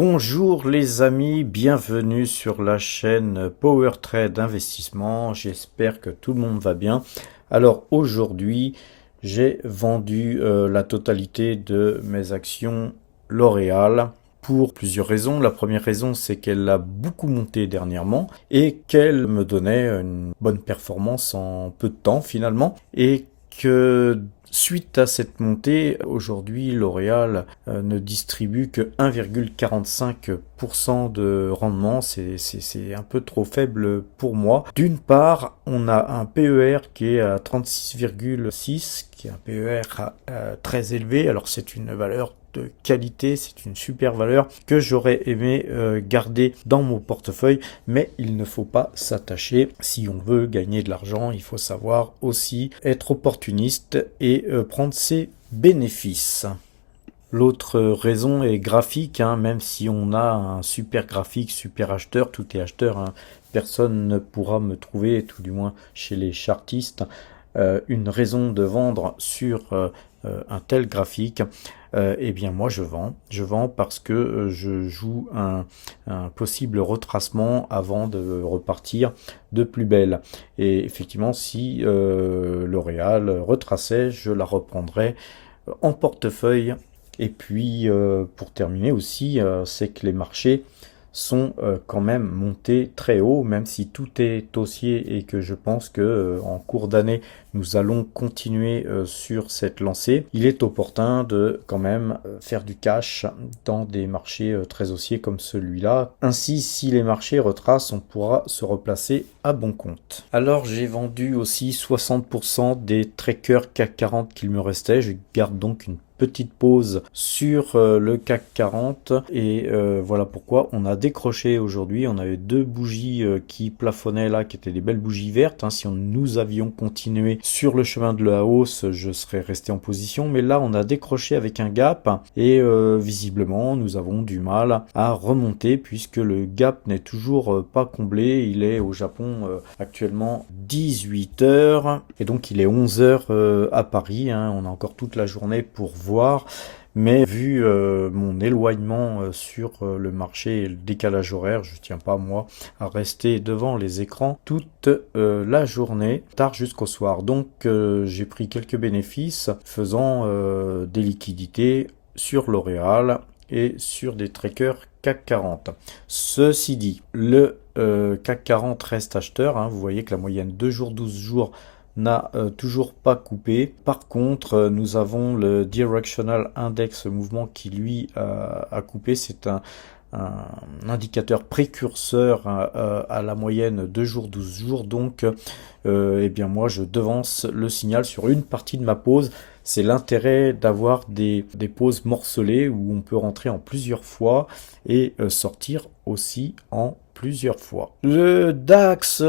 Bonjour les amis, bienvenue sur la chaîne Power Trade Investissement. J'espère que tout le monde va bien. Alors aujourd'hui, j'ai vendu la totalité de mes actions L'Oréal pour plusieurs raisons. La première raison, c'est qu'elle a beaucoup monté dernièrement et qu'elle me donnait une bonne performance en peu de temps finalement et que suite à cette montée, aujourd'hui L'Oréal ne distribue que 1,45% de rendement, c'est un peu trop faible pour moi. D'une part, on a un PER qui est à 36,6, qui est un PER très élevé, alors c'est une valeur de qualité, c'est une super valeur que j'aurais aimé garder dans mon portefeuille, mais il ne faut pas s'attacher. Si on veut gagner de l'argent, il faut savoir aussi être opportuniste et prendre ses bénéfices. L'autre raison est graphique, hein, même si on a un super graphique, super acheteur, tout est acheteur, hein, personne ne pourra me trouver, tout du moins chez les chartistes, une raison de vendre sur un tel graphique. Eh bien moi je vends parce que je joue un possible retracement avant de repartir de plus belle. Et effectivement si L'Oréal retraçait, je la reprendrai en portefeuille. Et puis pour terminer aussi, c'est que les marchés sont quand même montés très haut, même si tout est haussier et que je pense que en cours d'année nous allons continuer sur cette lancée. Il est opportun de quand même faire du cash dans des marchés très haussiers comme celui-là. Ainsi, si les marchés retracent, on pourra se replacer à bon compte. Alors j'ai vendu aussi 60% des trackers CAC 40 qu'il me restait. Je garde donc une petite pause sur le CAC 40 et voilà pourquoi on a décroché aujourd'hui. On avait deux bougies qui plafonnaient là, qui étaient des belles bougies vertes, hein. Si nous avions continué sur le chemin de la hausse, je serais resté en position, mais là on a décroché avec un gap et visiblement nous avons du mal à remonter puisque le gap n'est toujours pas comblé. Il est au Japon actuellement 18 heures et donc il est 11 heures à Paris, hein. On a encore toute la journée pour voir, mais vu mon éloignement sur le marché et le décalage horaire, je ne tiens pas moi à rester devant les écrans toute la journée, tard jusqu'au soir. Donc j'ai pris quelques bénéfices faisant des liquidités sur L'Oréal et sur des trackers CAC 40. Ceci dit, le CAC 40 reste acheteur, hein. Vous voyez que la moyenne 2 jours, 12 jours n'a toujours pas coupé. Par contre, nous avons le Directional Index Mouvement qui lui a coupé. C'est un indicateur précurseur à la moyenne 2 jours, 12 jours. Donc, eh bien moi, je devance le signal sur une partie de ma pause. C'est l'intérêt d'avoir des pauses morcelées où on peut rentrer en plusieurs fois et sortir aussi en plusieurs fois. Le DAX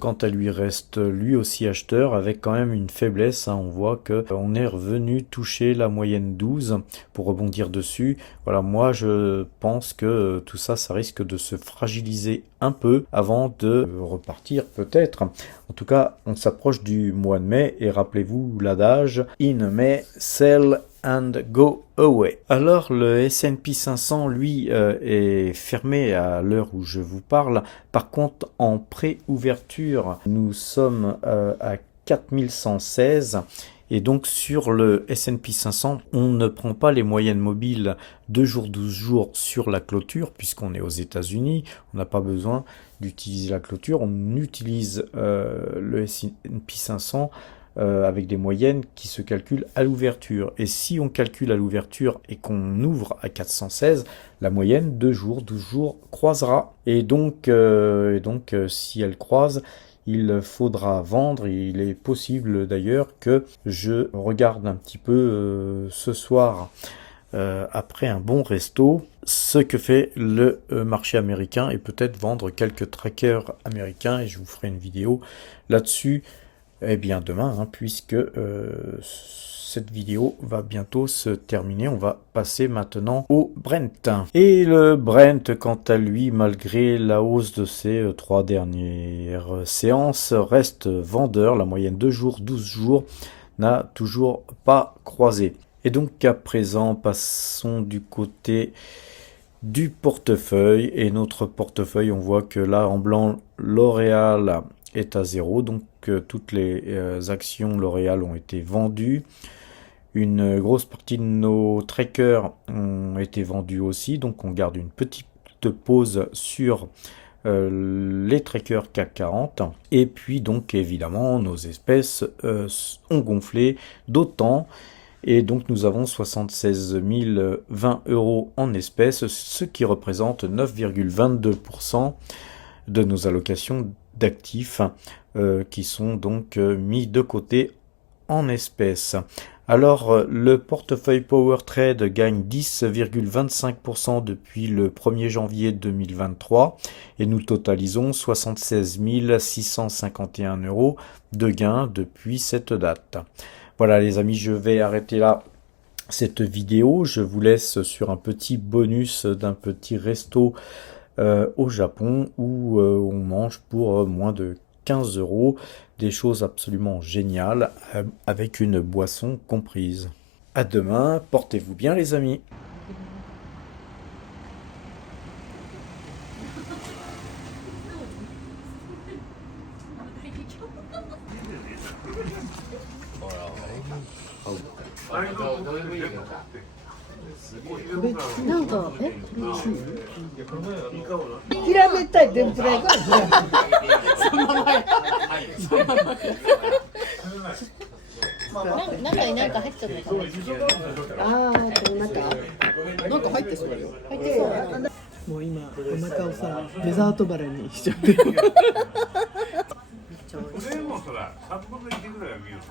quant à lui reste lui aussi acheteur avec quand même une faiblesse, hein. On voit que on est revenu toucher la moyenne 12 pour rebondir dessus. Voilà, moi je pense que tout ça, ça risque de se fragiliser un peu avant de repartir peut-être. En tout cas, on s'approche du mois de mai et rappelez-vous l'adage In May, sell and go away. Alors le S&P 500 lui est fermé à l'heure où je vous parle. Par contre en pré-ouverture nous sommes à 4116 et donc sur le S&P 500 on ne prend pas les moyennes mobiles 2 jours 12 jours sur la clôture puisqu'on est aux États-Unis, on n'a pas besoin d'utiliser la clôture, on utilise le S&P 500 avec des moyennes qui se calculent à l'ouverture. Et si on calcule à l'ouverture et qu'on ouvre à 416, la moyenne 2 jours, 12 jours croisera. Et donc si elle croise, il faudra vendre. Il est possible d'ailleurs que je regarde un petit peu ce soir après un bon resto ce que fait le marché américain et peut-être vendre quelques trackers américains et je vous ferai une vidéo là-dessus. Eh bien demain, hein, puisque cette vidéo va bientôt se terminer. On va passer maintenant au Brent. Et le Brent, quant à lui, malgré la hausse de ces 3 dernières séances, reste vendeur. La moyenne 2 jours, 12 jours n'a toujours pas croisé. Et donc à présent, passons du côté du portefeuille. Et notre portefeuille, on voit que là en blanc, L'Oréal est à zéro. Donc toutes les actions L'Oréal ont été vendues. Une grosse partie de nos trackers ont été vendus aussi. Donc on garde une petite pause sur les trackers CAC 40. Et puis donc évidemment nos espèces ont gonflé d'autant. Et donc nous avons 76 020 euros en espèces, ce qui représente 9,22% de nos allocations d'actifs qui sont donc mis de côté en espèces. Alors le portefeuille PowerTrade gagne 10,25% depuis le 1er janvier 2023 et nous totalisons 76 651 euros de gains depuis cette date. Voilà les amis, je vais arrêter là cette vidéo. Je vous laisse sur un petit bonus d'un petit resto au Japon où on mange pour moins de 15 euros. Des choses absolument géniales avec une boisson comprise. À demain, portez-vous bien les amis.もう今お腹をさデザートバラにしちゃってる。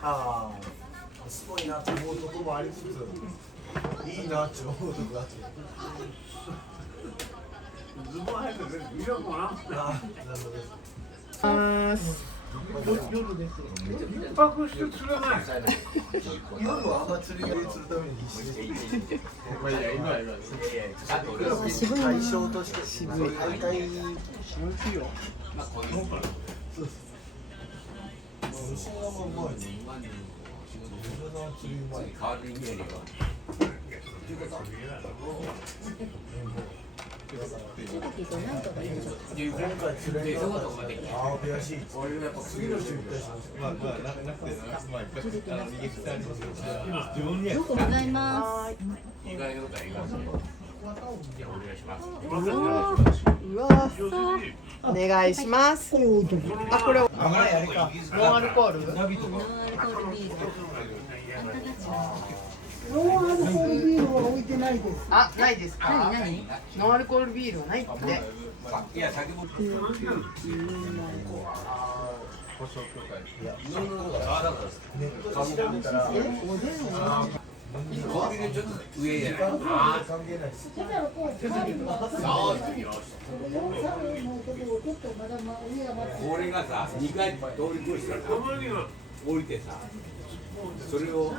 ああ、すごいなと思うところもありつつ、いいなって思うところがあって。ズボン入ってる見ようかな。ああ、なるほど。夜です。一泊して釣れない。夜はあんま釣り釣るために必死です。対象として渋い。大体気持ちいいよ。虫がうまい。変わるイメージが。今回釣れなかった。ああ、悔しい。次の週行ったりします。まあ、なくて、まあ、よくございます。うわお願いします。あ、これノンアルコール？ノンアルコールビール。ノンアルコールビールは置いてないです。あ、ないですか？何？ノンアルコールビールはないって。これがさ、2回通り越したらたまには降りてさ、それを